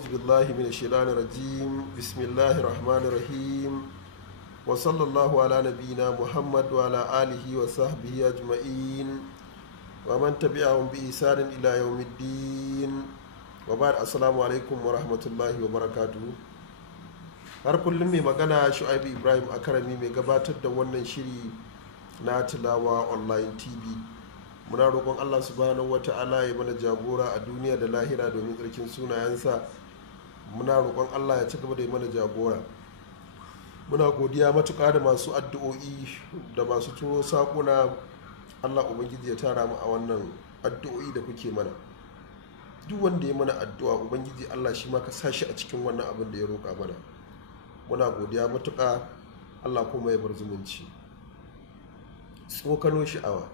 أعوذ بالله من الشيطان الرجيم بسم الله الرحمن الرحيم وصلى الله على نبينا محمد وعلى آله وصحبه أجمعين ومن تبعهم بإحسان إلى يوم الدين وبعد السلام عليكم ورحمة الله وبركاته. har kullum mai magana Shu'aibu Ibrahim Akarami mai gabatar da wannan shiri na Tilawa Online TV. Muna roƙon Allah subhanahu wata'ala ya mana jagora a duniya da lahira domin tsarkin sunayensa. Muna roƙon Allah ya ci gaba da mana jagora. Muna godiya matuƙa da masu addu'o'i da masu turo saƙuna. Allah Ubangiji ya tara mu a wannan addu'o'i da kuke mana. Duk wanda ya mana addu'a Ubangiji Allah shi ma ka sashi a cikin wannan abin da ya roƙa mana. Muna godiya matuƙa, Allah kuma ya bar zumunci. Tsokano sha'awa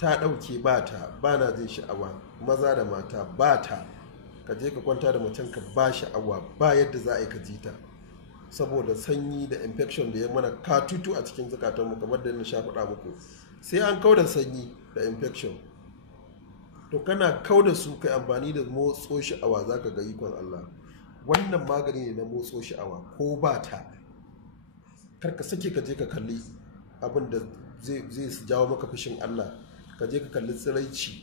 ta ɗauke ba na jin sha'awa, maza da mata ba ta, ka je ka kwanta da mutum ka ba sha'awa ba yadda za a yi ka ji ta, saboda sanyi da infection da ya mana katutu a cikin zukatanmu kamar da na sha faɗa muku. Sai an kauda sanyi da infection, to kana kauda su kai amfani da motso sha'awa za ka ga ikon Allah. Wannan magani ne na motso sha'awa ko ba ta, karka sake ka je ka kalli abin da zai jawo maka fushin Allah, ka je ka kalli tsiraici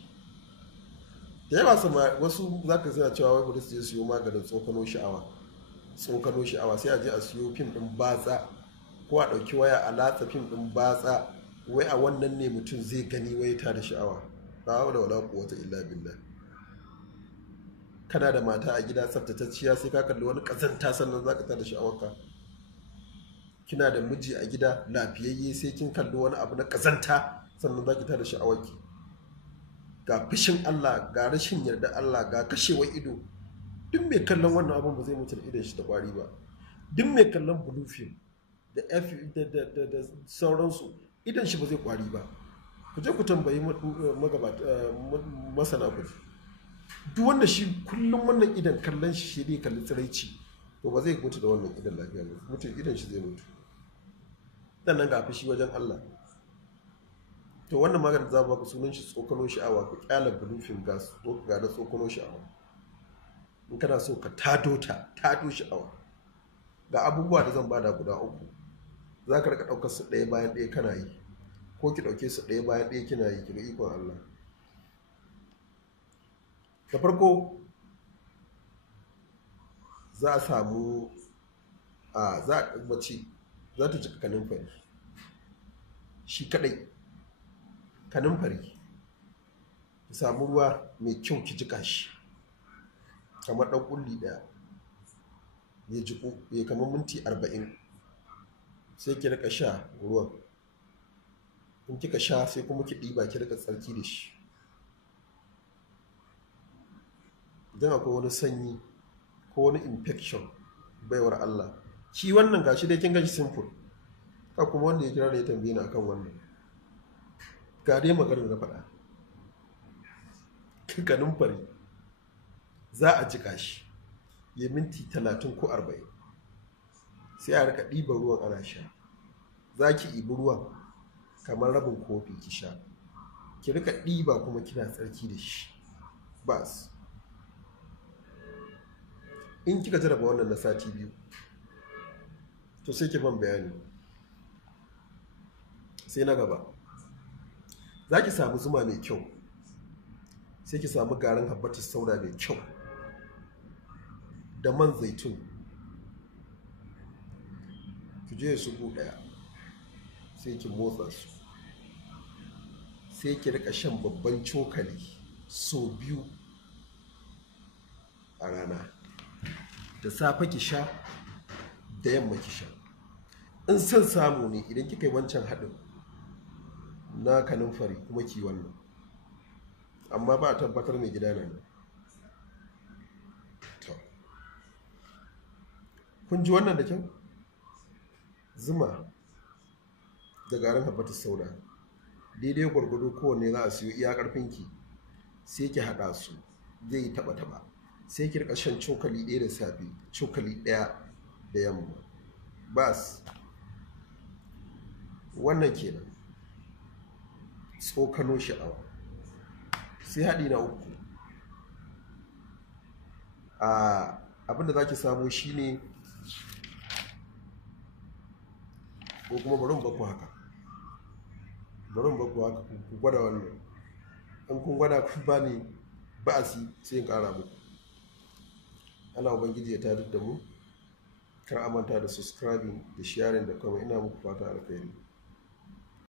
da yawa. Wasu za ka suna cewa wai bari su je siyo maganin tsokano sha'awa sai a je a siyo fim ɗin batsa ko a ɗauki waya a latsa fim ɗin batsa, wai a wannan ne mutum zai gani wai ta da sha'awa. La hawla wala quwwata illa billah. Kana da mata a gida tsaftatacciya sai ka kalli wani kazanta sannan za ka tada sha'awarka. Kina da miji a gida lafiyayye sai kin kalli wani abu na kazanta sannan za ki tada sha'awarki. Ga fushin Allah, ga rashin yarda Allah, ga kashewar ido. Duk mai kallon wannan abin ba zai mutu da idon shi da kwari ba. Duk mai kallon blue film da sauransu idon shi ba zai kwari ba. Ku je ku tambayi masana ku. Duk wanda shi kullum wannan idan kallon shi ne kalli tsiraici, to ba zai mutu da wannan idan lafiya ba, mutu idan shi zai mutu. Sannan ga fushi wajen Allah. To wannan maganin za ku sunan shi tsokano sha'awa, ku kyala bulufin gas ga da tsokano sha'awa. In kana so ka tado sha'awa, ga abubuwa da zan bada guda 3. Za ka rika ɗaukar su ɗaya bayan ɗaya kana yi, ko ki ɗauke su ɗaya bayan ɗaya kina yi, kiga ikon Allah. Da farko za a samu mace za ta jika kanunfari shi kadai. Kanunfari ki samu ruwa mai kyau ki jika shi kamar ɗan ƙulli ɗaya, ya jiku ya kamar minti 40, sai ki rika sha ruwan. In kika sha sai kuma ki ɗiba ki rika tsarki da shi. Idan akwai wani sanyi ko wani infection, baiwar Allah, shi wannan gashi dai kin gashi simple, ka kuma wanda ya kira da ya tambaye ni akan wannan, ga dai maganar da faɗa. Kanunfari za a jika shi ya minti 30 ko 40, sai a rika ɗiba ruwan ana sha. Za ki ibi ruwan kamar rabin kofi ki sha, ki rika ɗiba kuma kina tsarki da shi bas. In kika jarraba wannan na sati 2, to sai ki ban bayani. Sai na gaba, za ki samu zuma mai kyau, sai ki samu garin habbatus sauda mai kyau da man zaitun, ki je su ɗaya, sai ki motsa su, sai ki rika shan babban cokali sau 2 a rana. Da safe ki sha, da yamma ki sha. In son samu ne idan kika yi wancan haɗin na kanunfari kuma ki wannan, amma ba a tabbatar mai gida nan. Kun ji wannan da kyau? Zuma da garin habbatus sauda daidai gwargwado kowanne za a siyo iya ƙarfinki, sai ki haɗa su, zai yi taba sai ki rika shan cokali 1 da safe, cokali 1 da yamma bas. Wannan kenan tsokano sha'awa. Sai haɗi na 3, abinda za ki samu shine, ko kuma bari mu baku haka, ku gwada wannan. in kun gwada kun bani ba'asi sai in kara muku. Allah ubangiji ya tare da mu. Kar a manta da subscribing da sharing da comment. Ina muku fata alkhairi.